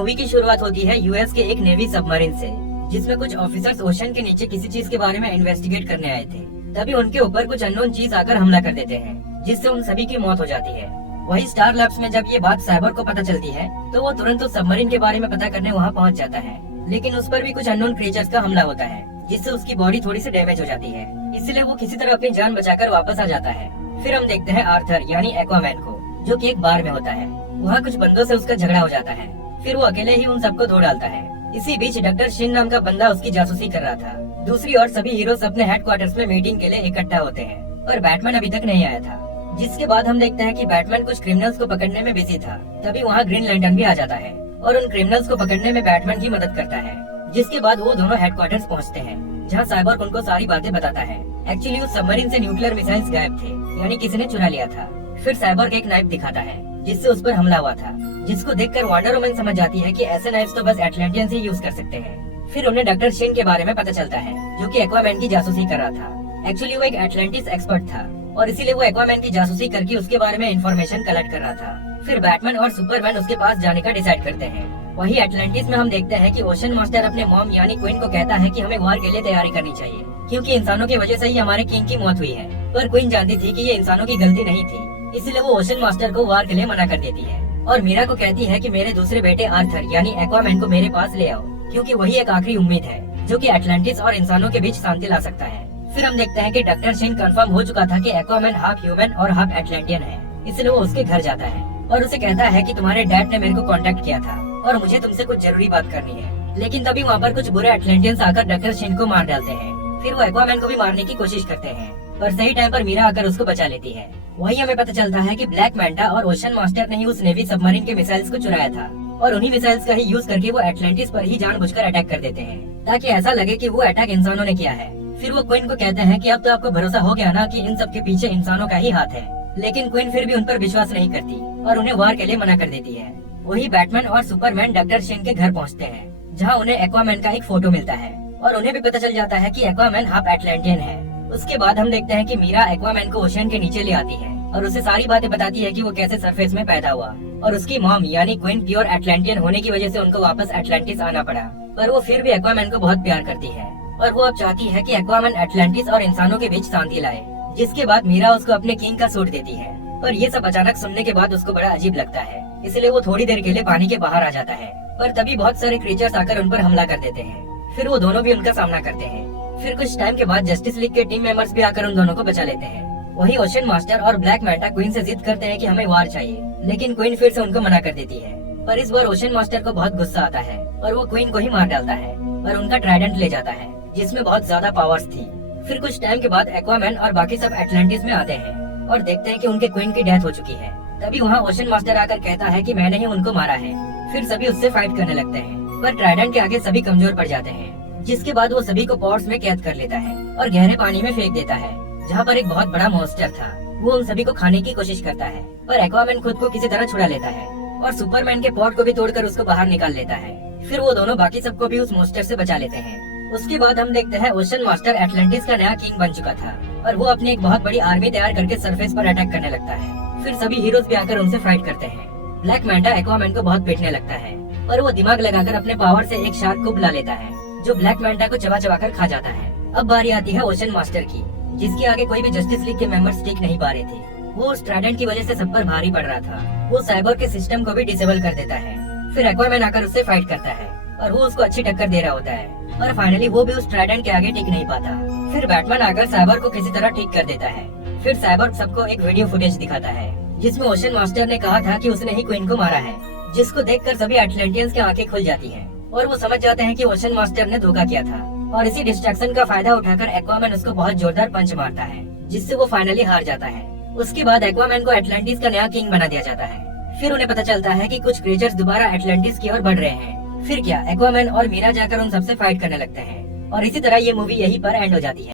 Movie की शुरुआत होती है यूएस के एक नेवी सबमरीन से, जिसमें कुछ ऑफिसर्स ओशन के नीचे किसी चीज के बारे में इन्वेस्टिगेट करने आए थे। तभी उनके ऊपर कुछ अननोन चीज आकर हमला कर देते हैं, जिससे उन सभी की मौत हो जाती है। वही स्टार लैब्स में जब ये बात साइबर को पता चलती है, तो वो तुरंत उस सबमरीन के बारे में पता करने वहाँ पहुँच जाता है। लेकिन उस पर भी कुछ अननोन क्रिएचर्स का हमला होता है, जिससे उसकी बॉडी थोड़ी सी डैमेज हो जाती है। इसलिए वो किसी तरह अपनी जान बचाकर वापस आ जाता है। फिर हम देखते हैं आर्थर यानी एक्वामैन को, जो कि एक बार में होता है। वहाँ कुछ बंदों से उसका झगड़ा हो जाता है। फिर वो अकेले ही उन सबको धो डालता है। इसी बीच डॉक्टर शिन नाम का बंदा उसकी जासूसी कर रहा था। दूसरी ओर सभी हीरोज अपने हेडक्वार्टर्स में मीटिंग के लिए इकट्ठा होते हैं, पर बैटमैन अभी तक नहीं आया था। जिसके बाद हम देखते हैं कि बैटमैन कुछ क्रिमिनल्स को पकड़ने में बिजी था। तभी वहाँ ग्रीन लैंटर्न भी आ जाता है और उन क्रिमिनल्स को पकड़ने में बैटमैन की मदद करता है। जिसके बाद वो दोनों हेडक्वार्टर्स पहुँचते हैं, जहाँ साइबोर्ग उनको सारी बातें बताता है। एक्चुअली उस सबमरीन से न्यूक्लियर मिसाइल्स गायब थे, यानी किसी ने चुरा लिया था। फिर साइबोर्ग एक नाइफ दिखाता है, जिससे उस पर हमला हुआ था, जिसको देखकर वंडर वुमन समझ जाती है कि ऐसे नाइफ्स तो बस एटलांटियंस ही यूज कर सकते हैं। फिर उन्हें डॉक्टर शिन के बारे में पता चलता है, जो कि एक्वामैन की जासूसी कर रहा था। एक्चुअली वो एक एटलांटिस एक्सपर्ट था और इसीलिए वो एक्वामैन की जासूसी करके उसके बारे में इंफॉर्मेशन कलेक्ट कर रहा था। फिर बैटमैन और सुपरमैन उसके पास जाने का डिसाइड करते हैं। वही एटलांटिस में हम देखते हैं कि ओशन मास्टर अपने मॉम यानी क्वीन को कहता है कि हमें वॉर के लिए तैयारी करनी चाहिए, क्योंकि इंसानों की वजह से ही हमारे किंग की मौत हुई है। पर क्वीन जानती थी कि ये इंसानों की गलती नहीं थी, इसलिए वो ओशन मास्टर को वॉर के लिए मना कर देती है और मीरा को कहती है कि मेरे दूसरे बेटे आर्थर यानी एक्वामैन को मेरे पास ले आओ, क्योंकि वही एक आखिरी उम्मीद है जो कि एटलांटिस और इंसानों के बीच शांति ला सकता है। फिर हम देखते हैं कि डॉक्टर शिन कंफर्म हो चुका था कि एक्वामैन हाफ ह्यूमन और हाफ एटलांटियन है, इसलिए वो उसके घर जाता है और उसे कहता है कि तुम्हारे डैड ने मेरे को कांटेक्ट किया था और मुझे तुमसे कुछ जरूरी बात करनी है। लेकिन तभी वहाँ पर कुछ बुरे एटलांटियंस आकर डॉक्टर शिन को मार डालते हैं। फिर वो एक्वामैन को भी मारने की कोशिश करते हैं, पर सही टाइम पर मीरा आकर उसको बचा लेती है। वही हमें पता चलता है कि ब्लैक मैंटा और ओशन मास्टर ने ही उस नेवी सबमरीन के मिसाइल्स को चुराया था और उन्हीं मिसाइल्स का ही यूज करके वो एटलांटिस पर ही जानबूझकर अटैक कर देते हैं, ताकि ऐसा लगे कि वो अटैक इंसानों ने किया है। फिर वो क्वीन को कहते हैं कि अब तो आपको भरोसा हो गया ना कि इन सब के पीछे इंसानों का ही हाथ है। लेकिन क्वीन फिर भी उन पर विश्वास नहीं करती और उन्हें वार के लिए मना कर देती है। वही बैटमैन और सुपरमैन डॉक्टर शिन के घर पहुँचते हैं, जहाँ उन्हें एक्वामैन का एक फोटो मिलता है और उन्हें भी पता चल जाता है कि एक्वामैन हाफ एटलांटियन है। उसके बाद हम देखते हैं कि मीरा एक्वामैन को ओशन के नीचे ले आती है और उसे सारी बातें बताती है कि वो कैसे सरफेस में पैदा हुआ और उसकी मॉम यानी क्वीन प्योर एटलांटियन होने की वजह से उनको वापस एटलांटिस आना पड़ा। पर वो फिर भी एक्वामैन को बहुत प्यार करती है और वो अब चाहती है कि एक्वामैन एटलांटिस और इंसानों के बीच शांति लाए। जिसके बाद मीरा उसको अपने किंग का सूट देती है, पर ये सब अचानक सुनने के बाद उसको बड़ा अजीब लगता है, इसलिए वो थोड़ी देर के लिए पानी के बाहर आ जाता है। पर तभी बहुत सारे क्रीचर्स आकर उन पर हमला कर देते हैं। फिर वो दोनों भी उनका सामना करते हैं। फिर कुछ टाइम के बाद जस्टिस लीग के टीम मेंबर्स भी आकर उन दोनों को बचा लेते हैं। वही ओशन मास्टर और ब्लैक मैंटा क्वीन से जिद करते हैं कि हमें वार चाहिए, लेकिन क्वीन फिर से उनको मना कर देती है। पर इस बार ओशन मास्टर को बहुत गुस्सा आता है और वो क्वीन को ही मार डालता है और उनका ट्राइडेंट ले जाता है, जिसमें बहुत ज्यादा पावर्स थी। फिर कुछ टाइम के बाद एक्वामैन और बाकी सब एटलांटिस में आते हैं और देखते हैं कि उनके क्वीन की डेथ हो चुकी है। तभी वहाँ ओशन मास्टर आकर कहता है कि मैंने ही उनको मारा है। फिर सभी उससे फाइट करने लगते हैं, पर ट्राइडेंट के आगे सभी कमजोर पड़ जाते हैं। जिसके बाद वो सभी को पॉट्स में कैद कर लेता है और गहरे पानी में फेंक देता है, जहाँ पर एक बहुत बड़ा मॉन्स्टर था। वो उन सभी को खाने की कोशिश करता है, पर एक्वामैन खुद को किसी तरह छुड़ा लेता है और सुपरमैन के पॉट को भी तोड़कर उसको बाहर निकाल लेता है। फिर वो दोनों बाकी सबको भी उस मॉन्स्टर से बचा लेते हैं। उसके बाद हम देखते हैं ओशन मास्टर एटलांटिस का नया किंग बन चुका था और वो अपनी एक बहुत बड़ी आर्मी तैयार करके सरफेस पर अटैक करने लगता है। फिर सभी हीरोज भी आकर उनसे फाइट करते हैं। ब्लैक मैंटा एक्वामैन को बहुत पीटने लगता है, पर वो दिमाग लगाकर अपने पावर से एक शार्क को बुला लेता है, जो ब्लैक मैंटा को चबा चबा कर खा जाता है। अब बारी आती है ओशन मास्टर की, जिसके आगे कोई भी जस्टिस लीग के मेंबर्स टिक नहीं पा रहे थे। वो उस ट्राइडेंट की वजह से सब पर भारी पड़ रहा था। वो साइबर के सिस्टम को भी डिसेबल कर देता है। फिर एक्वामैन आकर उससे फाइट करता है और वो उसको अच्छी टक्कर दे रहा होता है और फाइनली वो भी उस ट्राइडेंट के आगे टिक नहीं पाता। फिर बैटमैन आकर साइबर को किसी तरह ठीक कर देता है। फिर साइबर सबको एक वीडियो फुटेज दिखाता है, जिसमें ओशन मास्टर ने कहा था कि उसने ही क्वीन को मारा है, जिसको देखकर सभी एटलांटियंस की आंखें खुल जाती हैं और वो समझ जाते हैं कि ओशन मास्टर ने धोखा किया था। और इसी डिस्ट्रैक्शन का फायदा उठाकर एक्वामैन उसको बहुत जोरदार पंच मारता है, जिससे वो फाइनली हार जाता है। उसके बाद एक्वामैन को एटलांटिस का नया किंग बना दिया जाता है। फिर उन्हें पता चलता है कि कुछ क्रिएचर्स दोबारा एटलांटिस की ओर बढ़ रहे हैं। फिर क्या, एक्वामैन और मीरा जाकर उन सबसे फाइट करने लगते हैं और इसी तरह ये मूवी यहीं पर एंड हो जाती है।